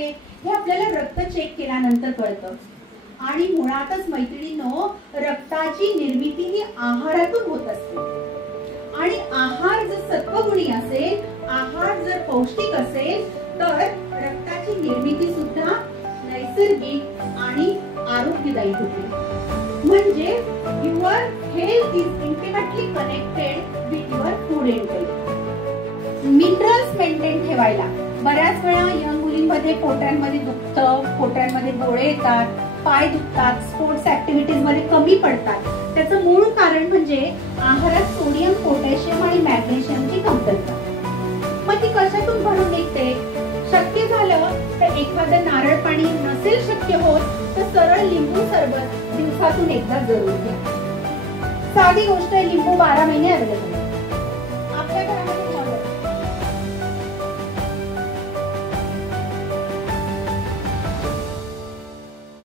जाते हे आपल्याला रक्त चेक केल्यानंतर कळतं. आणि मुळातच मैत्रिणींनो, रक्ताची निर्मिती ही आहारातून होत असते. आणि आहार जर सत्वगुणी असेल, आहार जर पौष्टिक असेल, तर रक्ताची निर्मिती सुद्धा नैसर्गिक आणि आरोग्यदायी होते. म्हणजे your health is intimately connected with your food intake. Minerals maintain ठेवायला बऱ्याच वेळा यंग मुलींमध्ये पोटांमध्ये दुखतं, पोटांमध्ये गोळे येतात, पाय दुखतात, स्पोर्ट्स ऍक्टिव्हिटीज मध्ये कमी पडतात. त्याचं मूळ कारण म्हणजे आहारात सोडियम, पोटॅशियम आणि मॅग्नेशियमची कमतरता. मग ती कशातून भरून निघते? शक्य झालं तर एखादं नारळ पाणी नसेल शक्य होत तर सरळ लिंबू सरबत दिवसातून एकदा जरूर घ्या. साधी गोष्ट आहे, लिंबू 12